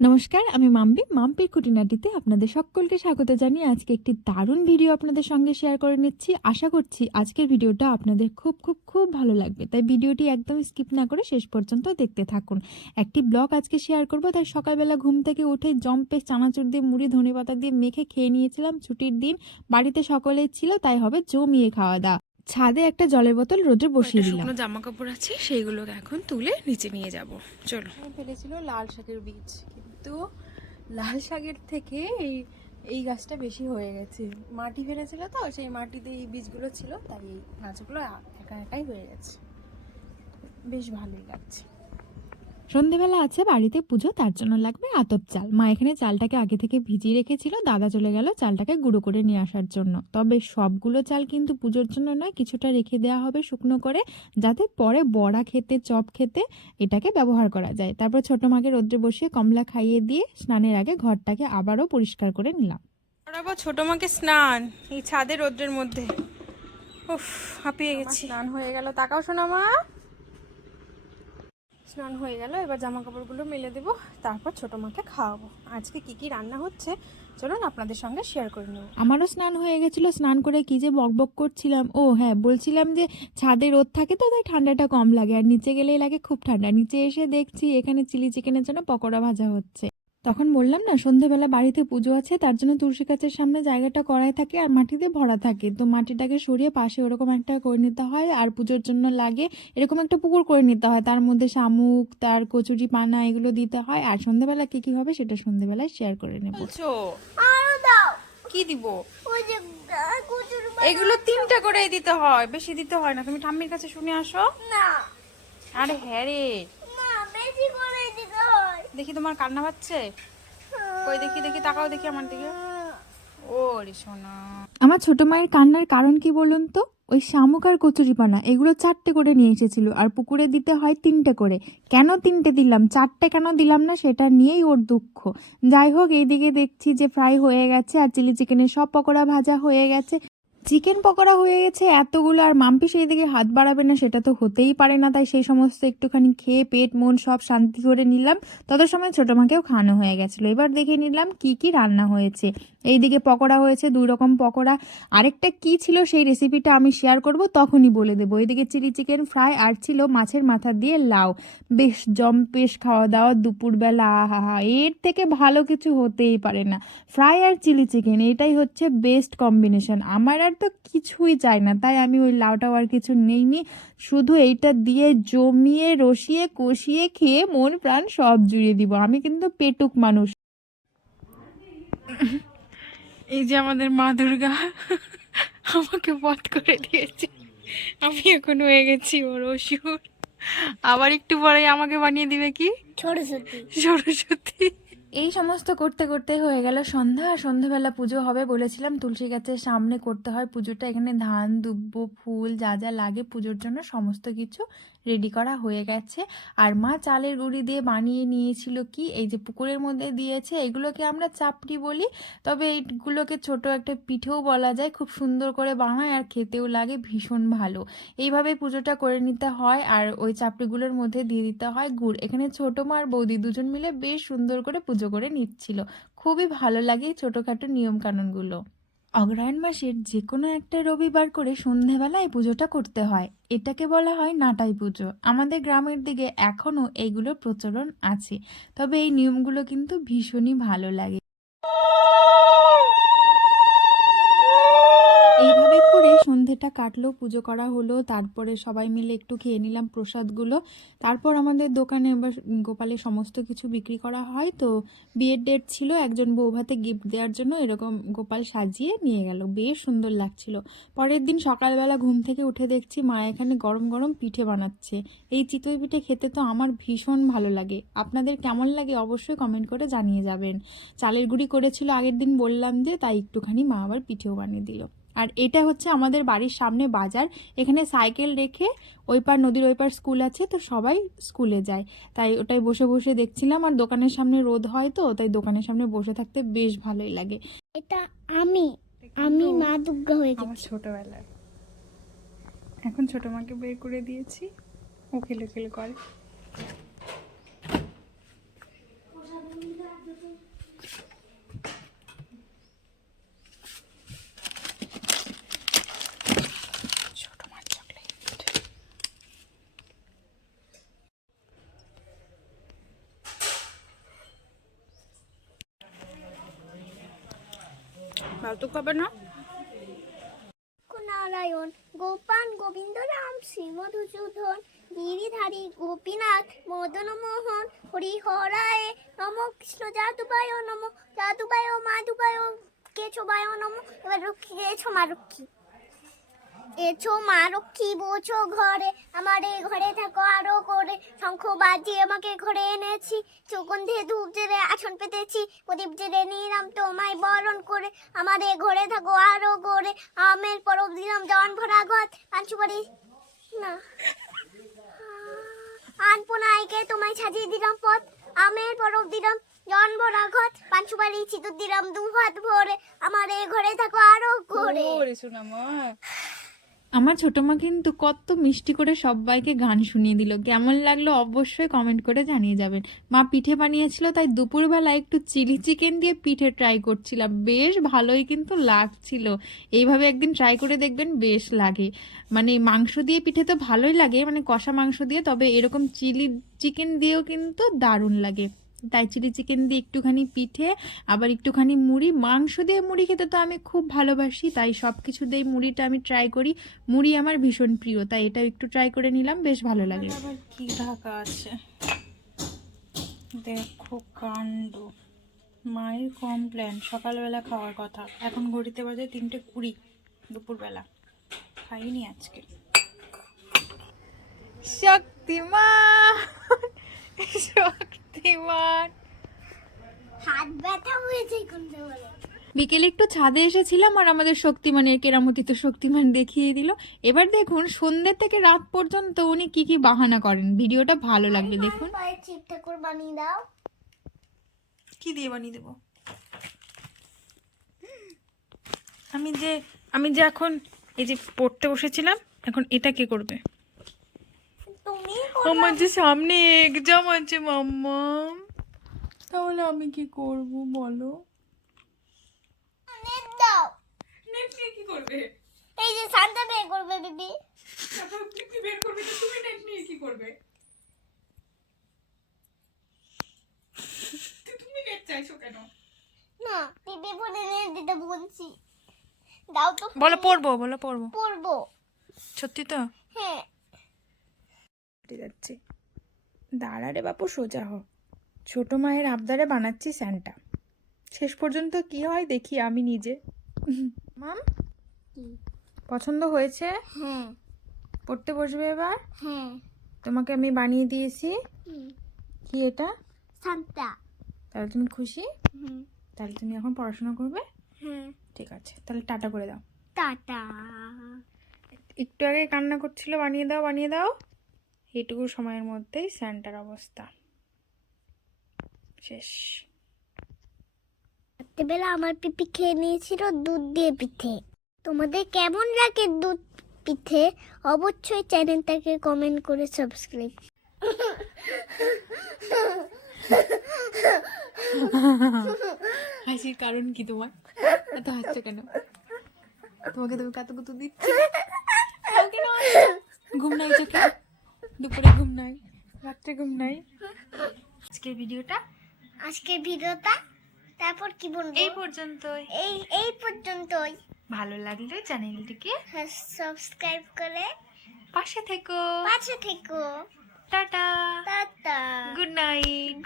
নমস্কার আমি মাম্পি। মাম্পির খুঁটিনাটিতে আপনাদের সকলকে স্বাগত জানিয়ে আজকে একটি দারুণ ভিডিও আপনাদের সঙ্গে শেয়ার করে নিচ্ছি। আশা করছি আজকের ভিডিওটা আপনাদের খুব খুব খুব ভালো লাগবে। তাই ভিডিওটি একদম স্কিপ না করে শেষ পর্যন্ত দেখতে থাকুন। একটি ব্লগ আজকে শেয়ার করব তাই সকালবেলা ঘুম থেকে উঠে জম্পে চানাচুর দিয়ে মুড়ি ধনে পাতা দিয়ে মেখে খেয়ে নিয়েছিলাম। ছুটির দিন বাড়িতে সকলেই ছিল তাই হবে জমিয়ে খাওয়া দাওয়া। ছাদে একটা জলের বোতল রোদে বসিয়ে দিলাম। জামা কাপড় আছে সেইগুলোকে এখন তুলে নিচে নিয়ে যাব। চলো। ফেলেছিল লাল শাকের বীজ। কিন্তু লাল শাকের থেকে এই এই গাছটা বেশি হয়ে গেছে। মাটি ফেলেছিল তো, সেই মাটিতে এই বীজগুলো ছিল, তাই এই গাছগুলো একা একাই হয়ে গেছে। বেশ ভালোই লাগছে। সন্ধেবেলা আছে বাড়িতে পুজো তার জন্য লাগবে আতপ চাল। মা এখানে চালটাকে আগে থেকে ভিজিয়ে রেখেছিল দাদা চলে গেল চালটাকে গুঁড়ো করে নিয়ে আসার জন্য। তবে সবগুলো চাল কিন্তু পুজোর জন্য নয় কিছুটা রেখে দেওয়া হবে শুকনো করে যাতে পরে বড়া খেতে চপ খেতে এটাকে ব্যবহার করা যায়। তারপর ছোট মাকে রোদ্রে বসিয়ে কমলা খাইয়ে দিয়ে স্নানের আগে ঘরটাকে আবারও পরিষ্কার করে নিলাম। করাবো ছোট মাকে স্নান এই ছাদে রোদ্রের মধ্যে। উফ হাঁপিয়ে গেছি। স্নান হয়ে গেল। তাকাও শোনা মা। স্নান হয়ে গেল, এবার জামা কাপড়গুলো মেলে দেবো, তারপর ছোটো মাকে খাওয়াবো। আজকে কি কি রান্না হচ্ছে, চলুন আপনাদের সঙ্গে শেয়ার করে নেব। আমারও স্নান হয়ে গেছিল, স্নান করে কি যে বক বক করছিলাম। ও হ্যাঁ বলছিলাম যে ছাদে রোদ থাকে তো, তাই ঠান্ডাটা কম লাগে, আর নিচে গেলেই লাগে খুব ঠান্ডা। নিচে এসে দেখছি এখানে চিলি চিকেনের জন্য পকোড়া ভাজা হচ্ছে। তখন বললাম না সন্ধেবেলা বাড়িতে পুজো আছে তার জন্য তুলসী গাছের সামনে জায়গাটা করাই থাকে আর মাটিতে ভরা থাকে। তো মাটিটাকে সরিয়ে পাশে ওরকম একটা করে নিতে হয় আর পুজোর জন্য লাগে এরকম একটা পুকুর করে নিতে হয়। তার মধ্যে শামুক তার কচুরি পানা এগুলো দিতে হয় আর সন্ধেবেলা কি কি হবে সেটা সন্ধেবেলায় শেয়ার করে নেব। কি দিব? এগুলো তিনটা করে দিতে হয় বেশি দিতে হয় না। তুমি ঠাম্মির কাছে শুনে আসো। না। আরে হ্যাঁ রে না বেশি করে দিতে হয় দেখি তোমার কান্না পাচ্ছে? কই দেখি দেখি, তাকাও দেখি আমার দিকে। ও সোনা। আমার ছোট মায়ের কান্নার কারণ কি বলুন তো? ওই শামুক আর কচুরিপানা, এগুলো চারটে করে নিয়ে এসেছিল আর পুকুরে দিতে হয় তিনটে করে। কেন তিনটে দিলাম? চারটে কেন দিলাম না? সেটা নিয়েই ওর দুঃখ। যাই হোক, এইদিকে দেখছি যে ফ্রাই হয়ে গেছে আর চিলি চিকেনের সব পকোড়া ভাজা হয়ে গেছে। চিকেন পকোড়া হয়ে গেছে এতগুলো আর মাম্পি সেই দিকে হাত বাড়াবে না, সেটা তো হতেই পারে না। তাই সেই সমস্ত একটুখানি খেয়ে পেট, মন সব শান্তি করে নিলাম। তত সময় ছোটো মাকেও খাওয়ানো হয়ে গেছিল। এবার দেখে নিলাম কি কি রান্না হয়েছে। এইদিকে পকোড়া হয়েছে, দুই রকম পকোড়া। আরেকটা কি ছিল সেই রেসিপিটা আমি শেয়ার করব, তখনই বলে দেবো। এদিকে চিলি চিকেন ফ্রাই আর ছিল মাছের মাথা দিয়ে লাউ। বেশ জম্পেশ খাওয়া দাওয়া দুপুরবেলা আহা হা এর থেকে ভালো কিছু হতেই পারে না। ফ্রাই আর চিলি চিকেন এটাই হচ্ছে বেস্ট কম্বিনেশন আমার আর তো কিছুই চাই না তাই আমি ওই লাউটাও আর কিছু নেইনি। শুধু এইটা দিয়ে জমিয়ে রসিয়ে কষিয়ে খেয়ে মন প্রাণ সব জুড়িয়ে দিব। আমি কিন্তু পেটুক মানুষ। এই যে আমাদের মা দুর্গা আমাকে বধ করে দিয়েছে। আমি এখন হয়ে গেছি ওর অসুর। আবার একটু পরে আমাকে বানিয়ে দিবে কি? সরস্বতী। সরস্বতী। এই সমস্ত করতে করতে হয়ে গেল সন্ধ্যা। আর সন্ধ্যাবেলা পুজো হবে বলেছিলাম। তুলসী গাছের সামনে করতে হয় পুজোটা। এখানে ধান, দুব্ব, ফুল যা যা লাগে পুজোর জন্য সমস্ত কিছু রেডি করা হয়ে গেছে। আর মা চালের গুঁড়ি দিয়ে বানিয়ে নিয়েছিল কি? এই যে পুকুরের মধ্যে দিয়েছে, এগুলোকে আমরা চাপড়ি বলি। তবে এইগুলোকে ছোট একটা পিঠেও বলা যায়, খুব সুন্দর করে বানায় আর খেতেও লাগে, ভীষণ ভালো। এইভাবে পুজোটা করে নিতে হয় আর ওই চাপড়িগুলোর মধ্যে দিয়ে দিতে হয় গুড়। এখানে ছোটো মা আর বৌদি দুজন মিলে বেশ সুন্দর করে পুজো করে নিচ্ছিল। খুবই ভালো লাগে এই ছোটোখাটো নিয়মকানুনগুলো। অগ্রহায়ণ মাসের যে কোনো একটা রবিবার করে সন্ধেবেলায় পুজোটা করতে হয়। এটাকে বলা হয় নাটাই পুজো। আমাদের গ্রামের দিকে এখনও এইগুলো প্রচলন আছে। তবে এই নিয়মগুলো কিন্তু ভীষণই ভালো লাগে। সন্ধেটা কাটলো, পুজো করা হলো, তারপরে সবাই মিলে একটু খেয়ে নিলাম প্রসাদগুলো। তারপর আমাদের দোকানে এবার গোপালের সমস্ত কিছু বিক্রি করা হয়। তো বিয়ের ডেট ছিল, একজন বৌভাতে গিফট দেওয়ার জন্য এরকম গোপাল সাজিয়ে নিয়ে গেল। বেশ সুন্দর লাগছিল। পরের দিন সকালবেলা ঘুম থেকে উঠে দেখছি মা এখানে গরম গরম পিঠে বানাচ্ছে। এই চিতই পিঠে খেতে তো আমার ভীষণ ভালো লাগে। আপনাদের কেমন লাগে অবশ্যই কমেন্ট করে জানিয়ে যাবেন। চালের গুঁড়ি করেছিল আগের দিন বললাম যে, তাই একটুখানি মা আবার পিঠেও বানিয়ে দিল। আর এটা হচ্ছে আমাদের বাড়ির সামনে বাজার। এখানে সাইকেল রেখে ওই পার নদীর ওই পার স্কুল আছে তো সবাই স্কুলে যায়। তাই ওটাই বসে বসে দেখছিলাম আর দোকানের সামনে রোদ হয় তো তাই দোকানের সামনে বসে থাকতে বেশ ভালোই লাগে। এটা আমি আমি মা দুর্গা হয়ে আমার গেছি। ছোটবেলায় এখন ছোট মাকে বের করে দিয়েছি। ও খেলে খেলে করে। ফালতু খাবে না। নারায়ণ গোপাল গোবিন্দ রাম শ্রীমধুসূদন, গিরিধারী গোপীনাথ মদন মোহন হরি হরায় নম কৃষ্ণ যাদুবায় নম যাদুবায় মাধুবায় কেছবায় নম, এবার রক্ষী এছো মা রক্ষী। এছো মা রক্ষী বোছো ঘরে? আমার এই ঘরে থাকো আরও করে। শঙ্খ বাজিয়ে আমাকে ঘরে এনেছি। সুগন্ধে ধূপ জেলে আসন পেতেছি। প্রদীপ জেলে নিলাম তোমায় বরণ করে। আমার এই ঘরে থাকো আরও করে। আমের পরব দিলাম জন ভরা ঘর। পাঁচুবাড়ি না। আনপোনাইকে তোমায় সাজিয়ে দিলাম পথ। আমের পরব দিলাম জন ভরা ঘর। পাঁচুবাড়ি সিঁদুর দিলাম দু হাত ভরে। আমার এই ঘরে থাকো আরও করে। আমার ছোট মা কিন্তু কত মিষ্টি করে সবাইকে গান শুনিয়ে দিল। কেমন লাগল অবশ্যই কমেন্ট করে জানিয়ে যাবেন। মা পিঠে বানিয়েছিল, তাই দুপুরবেলা একটু চিলি চিকেন দিয়ে পিঠে ট্রাই করছিলাম। বেশ ভালোই কিন্তু লাগছিল। এইভাবে একদিন ট্রাই করে দেখবেন বেশ লাগে। মানে মাংস দিয়ে পিঠে তো ভালোই লাগে মানে কষা মাংস দিয়ে, তবে এরকম চিলি চিকেন দিয়েও কিন্তু দারুণ লাগে। তাই চিলি চিকেন দিয়ে একটুখানি পিঠে আবার একটুখানি মুড়ি। মাংস দিয়ে মুড়ি খেতে তো আমি খুব ভালোবাসি তাই সব কিছু দিয়ে মুড়িটা আমি ট্রাই করি। মুড়ি আমার ভীষণ প্রিয় তাই এটাও একটু ট্রাই করে নিলাম বেশ ভালো লাগে। আবার কি ঢাকা আছে? দেখো কাণ্ড। মায়ের কমপ্লেন সকালবেলা খাওয়ার কথা। এখন ঘড়িতে বাজে তিনটে কুড়ি দুপুরবেলা। খাইনি আজকে। শক্তিমান শক্তিমান হাত ব্যথা হয়েছে কোনটা বলে বিকেলে একটু ছাদে এসেছিলাম আর আমাদের শক্তিমানের কেরামতি তো শক্তিমান দেখিয়ে দিল। এবার দেখুন সন্ধ্যে থেকে রাত পর্যন্ত উনি কি কি বাহানা করেন। ভিডিওটা ভালো লাগবে দেখুন। বানিয়ে দাও। কি দিয়ে বানিয়ে দেবো? আমি যে আমি যে এখন এই যে পড়তে বসেছিলাম এখন এটা কে করবে? আমার যে সামনে এক্সাম আছে মাম্মা। তাহলে আমি কি করব বলো? কি করবে? এই যে বের করবে বিবি। বের করবে তুমি নেট নিয়ে কি করবে? তুমি নেট চাইছো কেন? না বিবি ফোনে নেট দিতে বলছি। দাও তো বলো পড়ব বলো পড়ব। পড়ব। সত্যি তো? হ্যাঁ। হেঁটে যাচ্ছি। দাঁড়া রে বাপু সোজা হ। ছোট মায়ের আবদারে বানাচ্ছি স্যান্টা। শেষ পর্যন্ত কি হয় দেখি আমি নিজে। মাম? পছন্দ হয়েছে? হ্যাঁ। পড়তে বসবে এবার? হ্যাঁ। তোমাকে আমি বানিয়ে দিয়েছি। কি? এটা? সান্তা তাহলে তুমি খুশি? হুম। তাহলে তুমি এখন পড়াশোনা করবে? হ্যাঁ। ঠিক আছে তাহলে টাটা করে দাও। টাটা। একটু আগে কান্না করছিল বানিয়ে দাও বানিয়ে দাও। এইটুকু সময়ের মধ্যেই স্যান্টার অবস্থা। শেষ। রাত্রেবেলা আমার পিপি খেয়ে নিয়েছিল দুধ দিয়ে পিঠে। তোমাদের কেমন লাগে দুধ পিঠে? অবশ্যই চ্যানেলটাকে কমেন্ট করে সাবস্ক্রাইব হাসির কারণ কি তোমার? এত হাসছো কেন? তোমাকে তুমি কত কত দিচ্ছি। ঘুম নাই চোখে? দুপুরে ঘুম নাই রাত্রে ঘুম নাই। আজকের ভিডিওটা? আজকের ভিডিওটা তারপর কি বলব? এই পর্যন্তই। এই এই পর্যন্তই। ভালো লাগলে চ্যানেলটিকে সাবস্ক্রাইব করে পাশে থেকো। পাশে থেকো। টাটা। টাটা। Good night